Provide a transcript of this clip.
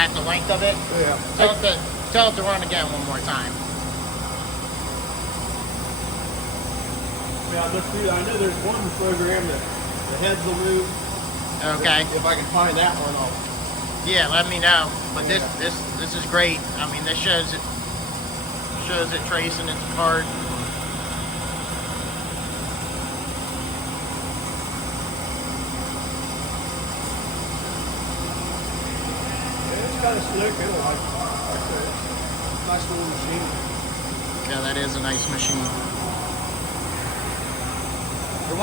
that the length of it? Yeah. Tell it to run again one more time. Yeah, let's do. I know there's one program that the heads will move. Okay. If I can find that one, I'll. Yeah, let me know. But Yeah. this is great. I mean, this shows it tracing its part. Yeah, it's kind of slick. It'll like nice little machine. Yeah, that is a nice machine.